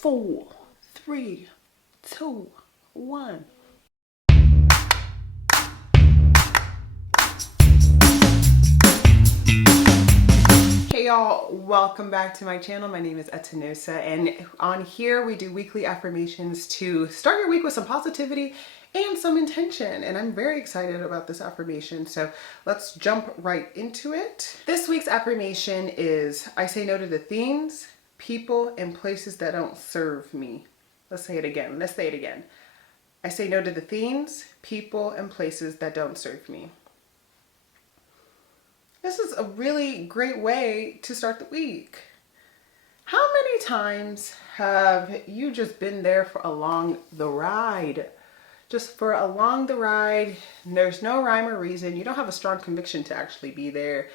4, 3, 2, 1. Hey y'all, welcome back to my channel. My name is Etanosa, and on here we do weekly affirmations to start your week with some positivity and some intention. And I'm very excited about this affirmation, so let's jump right into it. This week's affirmation is, I say no to the things, people, and places that don't serve me. Let's say it again. I say no to the things, people, and places that don't serve me. This is a really great way to start the week. How many times have you just been there for along the ride? Just for along the ride, there's no rhyme or reason. You don't have a strong conviction to actually be there.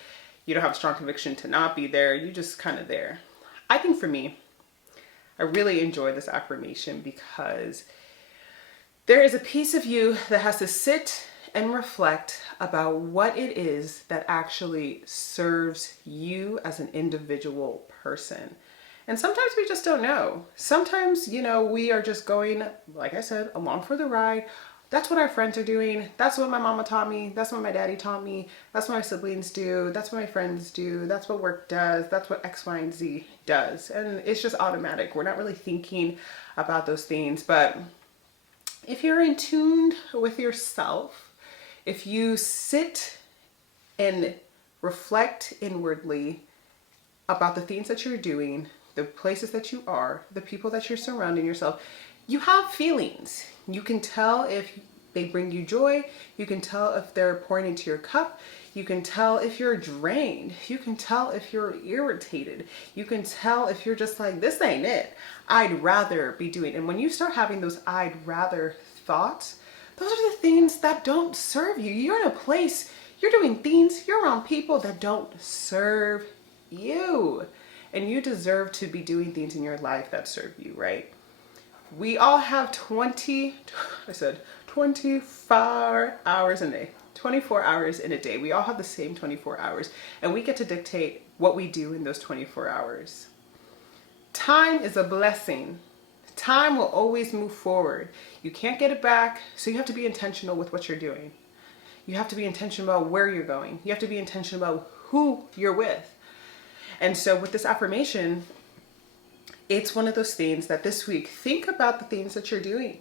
You don't have a strong conviction to not be there. You just kind of there. I think for me, I really enjoy this affirmation because there is a piece of you that has to sit and reflect about what it is that actually serves you as an individual person. And sometimes we just don't know. Sometimes, we are just going, like I said, along for the ride. That's what our friends are doing. That's what my mama taught me. That's what my daddy taught me. That's what my siblings do. That's what my friends do. That's what work does. That's what X, Y, and Z does. And it's just automatic. We're not really thinking about those things. But if you're in tune with yourself, if you sit and reflect inwardly about the things that you're doing, the places that you are, the people that you're surrounding yourself, you have feelings. You can tell if they bring you joy. You can tell if they're pouring into your cup. You can tell if you're drained. You can tell if you're irritated. You can tell if you're just like, this ain't it. I'd rather be doing. And when you start having those I'd rather thoughts, those are the things that don't serve you. You're in a place, you're doing things, you're around people that don't serve you. And you deserve to be doing things in your life that serve you, right? We all have 24 hours in a day. 24 hours in a day. We all have the same 24 hours. And we get to dictate what we do in those 24 hours. Time is a blessing. Time will always move forward. You can't get it back, so you have to be intentional with what you're doing. You have to be intentional about where you're going. You have to be intentional about who you're with. And so with this affirmation, it's one of those things that this week, think about the things that you're doing.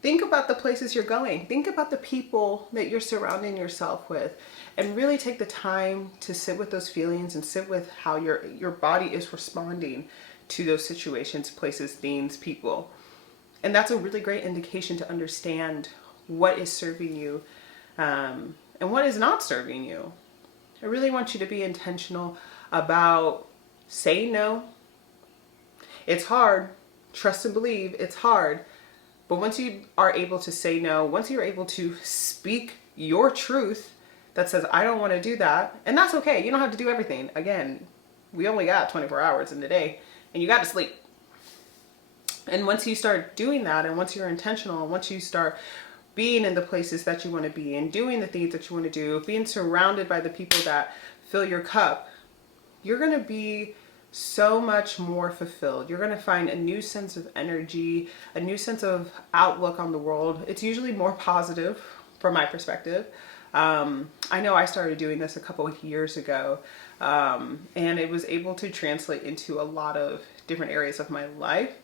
Think about the places you're going. Think about the people that you're surrounding yourself with, and really take the time to sit with those feelings and sit with how your body is responding to those situations, places, things, people. And that's a really great indication to understand what is serving you and what is not serving you. I really want you to be intentional about saying no. It's hard. Trust and believe, it's hard. But once you are able to say no, once you're able to speak your truth that says, I don't want to do that, and that's okay. You don't have to do everything. Again, we only got 24 hours in the day, and you got to sleep. And once you start doing that, and once you're intentional, and once you start being in the places that you want to be and doing the things that you want to do, being surrounded by the people that fill your cup, you're going to be so much more fulfilled. You're going to find a new sense of energy, a new sense of outlook on the world. It's usually more positive from my perspective. I know I started doing this a couple of years ago, and it was able to translate into a lot of different areas of my life.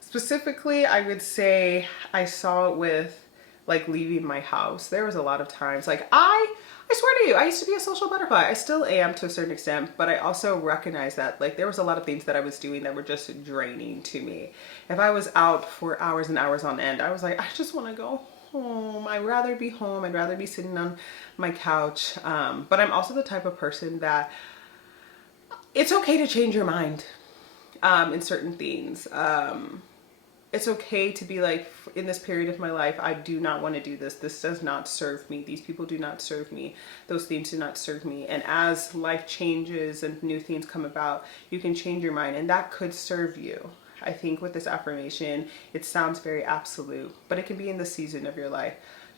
Specifically, I would say I saw it with like leaving my house. There was a lot of times, like I swear to you, I used to be a social butterfly. I still am to a certain extent, but I also recognize that like there was a lot of things that I was doing that were just draining to me. If I was out for hours and hours on end, I was like, I just want to go home. I'd rather be home. I'd rather be sitting on my couch. But I'm also the type of person that it's okay to change your mind in certain things. It's okay to be like, in this period of my life, I do not want to do this. This does not serve me. These people do not serve me. Those things do not serve me. And as life changes and new things come about, you can change your mind, and that could serve you. I think with this affirmation, it sounds very absolute, but it can be in the season of your life.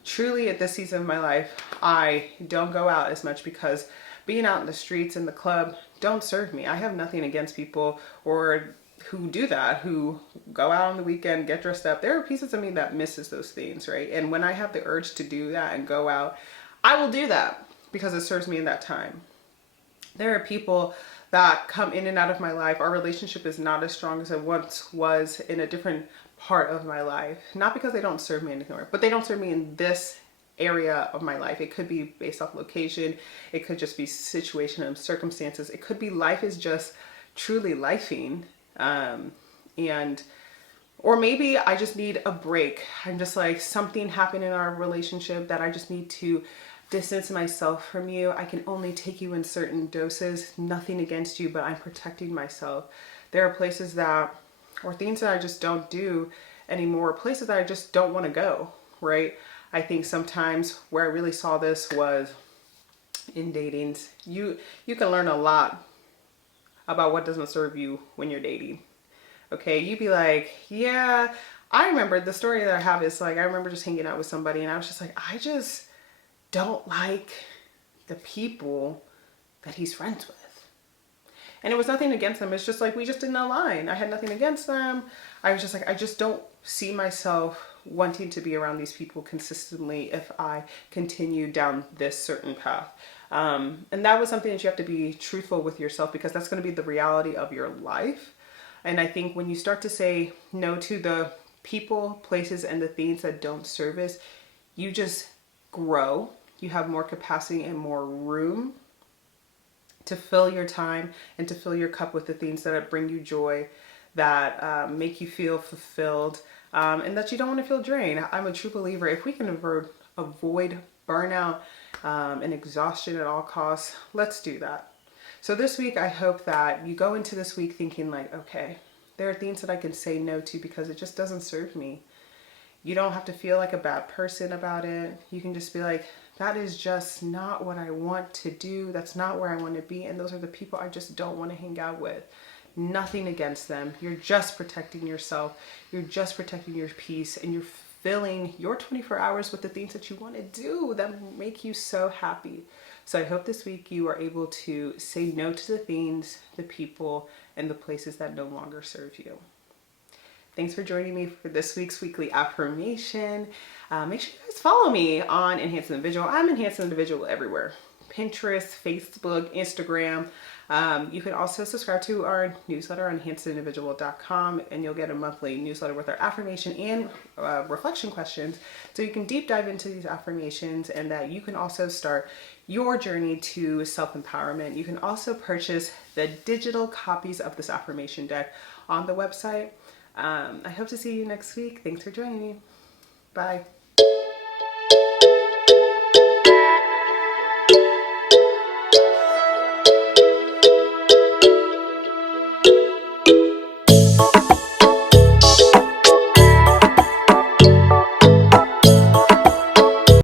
Truly, at this season of my life, I don't go out as much because being out in the streets and the club don't serve me. I have nothing against people or who do that, who go out on the weekend, get dressed up. There are pieces of me that misses those things, right? And when I have the urge to do that and go out, I will do that because it serves me in that time. There are people that come in and out of my life. Our relationship is not as strong as it once was in a different part of my life. Not because they don't serve me anymore, but they don't serve me in this area of my life. It could be based off location. It could just be situation and circumstances. It could be life is just truly lifing. And or maybe I just need a break. I'm just like, something happened in our relationship that I just need to distance myself from you. I can only take you in certain doses. Nothing against you, but I'm protecting myself. There are places that, or things that I just don't do anymore, places that I just don't want to go, right? I think sometimes where I really saw this was in datings. You can learn a lot about what doesn't serve you when you're dating. Okay, you'd be like, yeah, I remember the story that I have is like, I remember just hanging out with somebody and I was just like, I just don't like the people that he's friends with. And it was nothing against them. It's just like, we just didn't align. I had nothing against them. I was just like, I just don't see myself wanting to be around these people consistently if I continue down this certain path. And that was something that you have to be truthful with yourself, because that's going to be the reality of your life. And I think when you start to say no to the people, places, and the things that don't service, you just grow. You have more capacity and more room to fill your time and to fill your cup with the things that bring you joy, that make you feel fulfilled, and that you don't want to feel drained. I'm a true believer. If we can avoid burnout and exhaustion at all costs, let's do that. So this week, I hope that you go into this week thinking like, okay, there are things that I can say no to because it just doesn't serve me. You don't have to feel like a bad person about it. You can just be like, that is just not what I want to do. That's not where I want to be. And those are the people I just don't want to hang out with. Nothing against them. You're just protecting yourself. You're just protecting your peace, and you're filling your 24 hours with the things that you want to do that make you so happy. So I hope this week you are able to say no to the things, the people, and the places that no longer serve you. Thanks for joining me for this week's weekly affirmation. Make sure you guys follow me on Enhance Individual. I'm Enhance Individual everywhere. Pinterest, Facebook, Instagram. You can also subscribe to our newsletter on enhancedindividual.com, and you'll get a monthly newsletter with our affirmation and reflection questions, so you can deep dive into these affirmations, and that you can also start your journey to self-empowerment. You can also purchase the digital copies of this affirmation deck on the website. I hope to see you next week. Thanks for joining me. Bye.